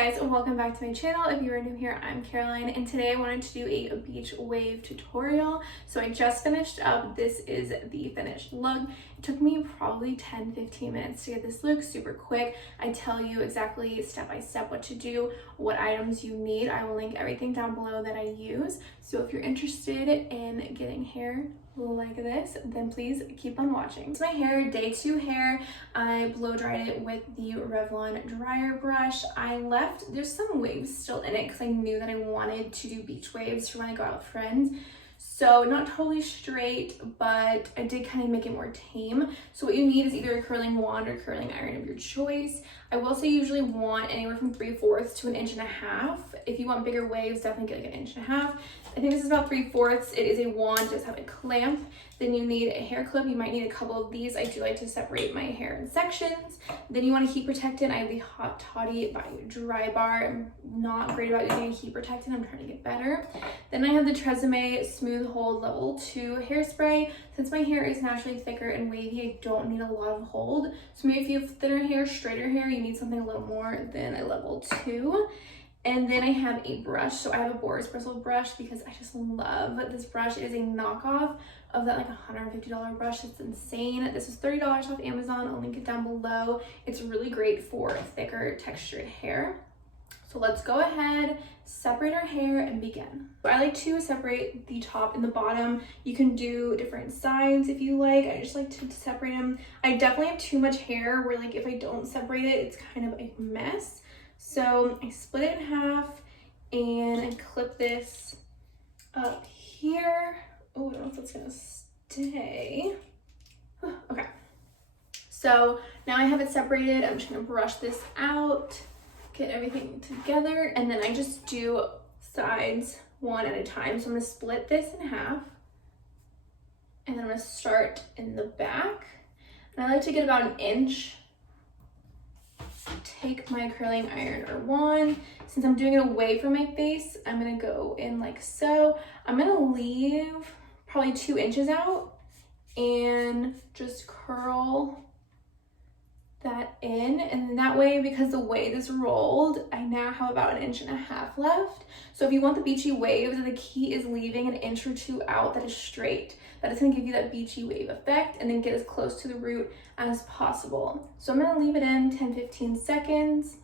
Hey guys, welcome back to my channel. If you are new here, I'm Caroline, and today I wanted to do a beach wave tutorial. So I just finished up. This is the finished look. It took me probably 10-15 minutes to get this look, super quick. I tell you exactly step by step what to do, what items you need. I will link everything down below that I use. So if you're interested in getting hair like this, then please keep on watching. It's my hair, day 2 hair. I blow dried it with the Revlon dryer brush. There's some waves still in it because I knew that I wanted to do beach waves for when I go out with friends. So not totally straight, but I did kind of make it more tame. So what you need is either a curling wand or curling iron of your choice. I will say you usually want anywhere from 3/4 to 1.5 inches. If you want bigger waves, definitely get like 1.5 inches. I think this is about 3/4. It is a wand, it does have a clamp. Then you need a hair clip. You might need a couple of these. I do like to separate my hair in sections. Then you want a heat protectant. I have the Hot Toddy by Dry Bar. I'm not great about using a heat protectant. I'm trying to get better. Then I have the Tresemme Smooth Hold Level 2 hairspray. Since my hair is naturally thicker and wavy, I don't need a lot of hold. So maybe if you have thinner hair, straighter hair, you need something a little more than a level 2. And then I have a brush. So I have a Boris bristle brush because I just love this brush. It is a knockoff of that like $150 brush. It's insane. This is $30 off Amazon. I'll link it down below. It's really great for thicker textured hair. So let's go ahead, separate our hair and begin. I like to separate the top and the bottom. You can do different sides if you like. I just like to separate them. I definitely have too much hair where like if I don't separate it, it's kind of a mess. So I split it in half and I clip this up here. Oh, I don't know if that's gonna stay. Okay. So now I have it separated. I'm just gonna brush this out, get everything together, and then I just do sides one at a time. So I'm gonna split this in half, and then I'm gonna start in the back. And I like to get about 1 inch. Take my curling iron or wand. Since I'm doing it away from my face, I'm gonna go in like so. I'm gonna leave probably 2 inches out and just curl that in, and that way, because the way this rolled, I now have about 1.5 inches left. So if you want the beachy waves, the key is leaving 1 inch or 2 out that is straight. That is going to give you that beachy wave effect and then get as close to the root as possible. So I'm going to leave it in 10-15 seconds.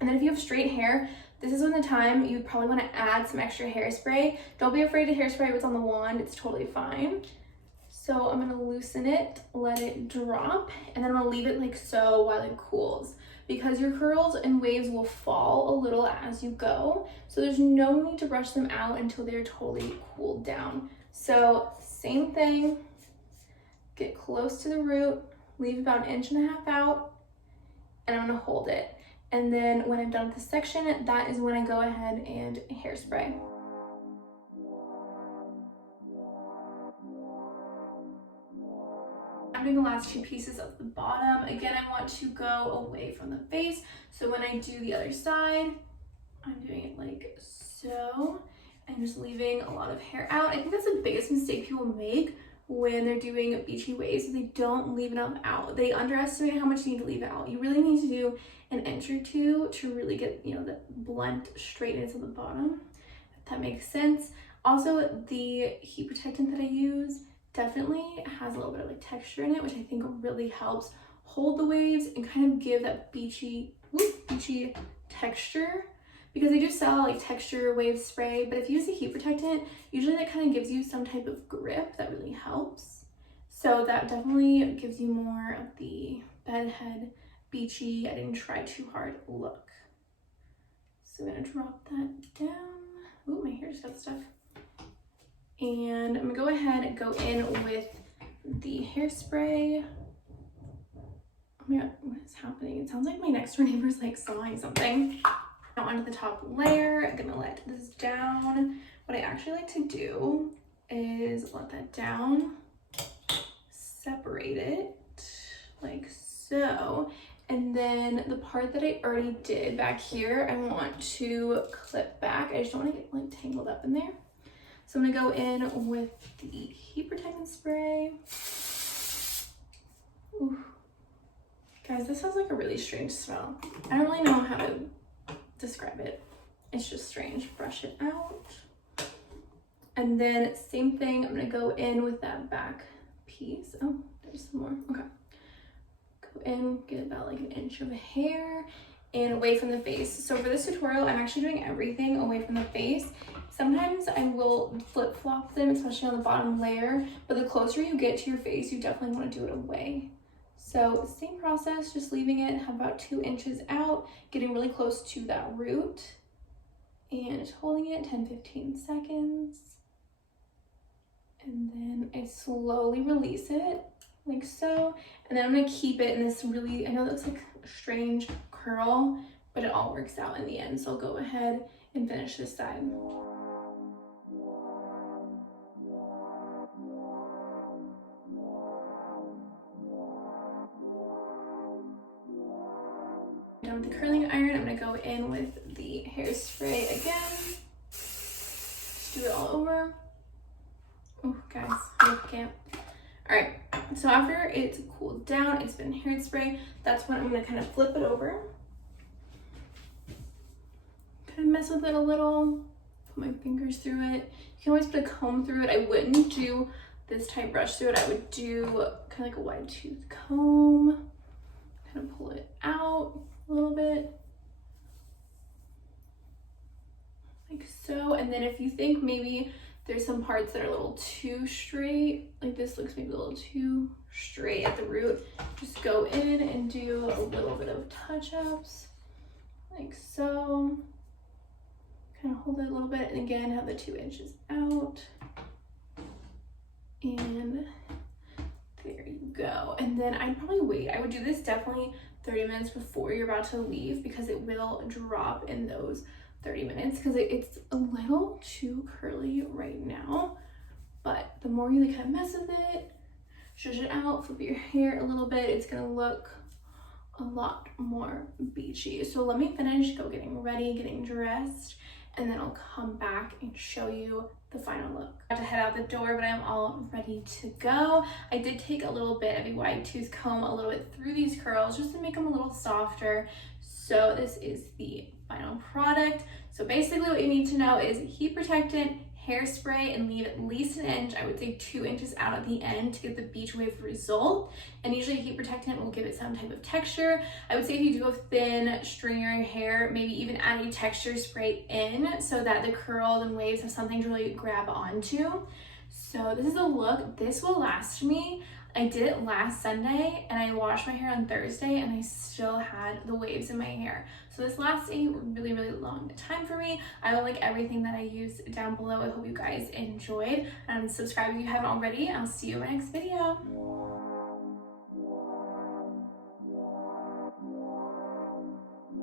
And then if you have straight hair, this is when the time you probably want to add some extra hairspray. Don't be afraid to hairspray what's on the wand. It's totally fine. So I'm gonna loosen it, let it drop, and then I'm gonna leave it like so while it cools, because your curls and waves will fall a little as you go. So there's no need to brush them out until they're totally cooled down. So same thing, get close to the root, leave about 1.5 inches out, and I'm gonna hold it. And then when I'm done with this section, that is when I go ahead and hairspray. I'm doing the last 2 pieces of the bottom. Again, I want to go away from the face. So when I do the other side, I'm doing it like so. I'm just leaving a lot of hair out. I think that's the biggest mistake people make when they're doing beachy waves. They don't leave enough out. They underestimate how much you need to leave out. You really need to do 1 inch or 2 to really get, you know, the blunt straightness of the bottom, if that makes sense. Also, the heat protectant that I use definitely has a little bit of like texture in it, which I think really helps hold the waves and kind of give that beachy texture, because they do sell like texture wave spray, but if you use a heat protectant, usually that kind of gives you some type of grip that really helps. So that definitely gives you more of the bedhead beachy, I didn't try too hard look. So I'm gonna drop that down. Ooh, my hair just got stuck. And I'm gonna go ahead and go in with the hairspray. Oh my god, what is happening? It sounds like my next door neighbor is like sawing something. Now onto the top layer, I'm gonna let this down. What I actually like to do is let that down, separate it like so. And then the part that I already did back here, I want to clip back. I just don't want to get like tangled up in there. So I'm gonna go in with the heat protectant spray. Ooh. Guys, this has like a really strange smell. I don't really know how to describe it. It's just strange. Brush it out. And then same thing, I'm gonna go in with that back piece. Oh, there's some more, okay. Go in, get about like an inch of hair and away from the face. So for this tutorial, I'm actually doing everything away from the face. Sometimes I will flip-flop them, especially on the bottom layer, but the closer you get to your face, you definitely wanna do it away. So same process, just leaving it about 2 inches out, getting really close to that root, and just holding it 10-15 seconds. And then I slowly release it like so. And then I'm gonna keep it in this really, I know that looks like a strange curl, but it all works out in the end. So I'll go ahead and finish this side. Done with the curling iron, I'm gonna go in with the hairspray again. Just do it all over. Oh, guys, I can't. All right, so after it's cooled down, it's been hairspray, that's when I'm gonna kind of flip it over. Kind of mess with it a little, put my fingers through it. You can always put a comb through it. I wouldn't do this type brush through it. I would do kind of like a wide tooth comb, kind of pull it out a little bit. Like so, and then if you think maybe there's some parts that are a little too straight, like this looks maybe a little too straight at the root, just go in and do a little bit of touch-ups, like so. Kind of hold it a little bit, and again, have the 2 inches out. And there you go. And then I'd probably wait. I would do this definitely 30 minutes before you're about to leave, because it will drop in those 30 minutes, because it's a little too curly right now. But the more you kind of mess with it, shush it out, flip your hair a little bit, it's gonna look a lot more beachy. So let me finish, go getting ready, getting dressed, and then I'll come back and show you the final look. I have to head out the door, but I'm all ready to go. I did take a little bit of a wide tooth comb a little bit through these curls just to make them a little softer. So this is the final product. So basically what you need to know is heat protectant, hairspray, and leave at least an inch, I would say 2 inches out at the end to get the beach wave result. And usually heat protectant will give it some type of texture. I would say if you do a thin stringier hair, maybe even add a texture spray in so that the curls and waves have something to really grab onto. So this is the look. This will last me. I did it last Sunday and I washed my hair on Thursday and I still had the waves in my hair. So this lasts a really, really long time for me. I will link everything that I used down below. I hope you guys enjoyed. Subscribe if you haven't already. I'll see you in my next video.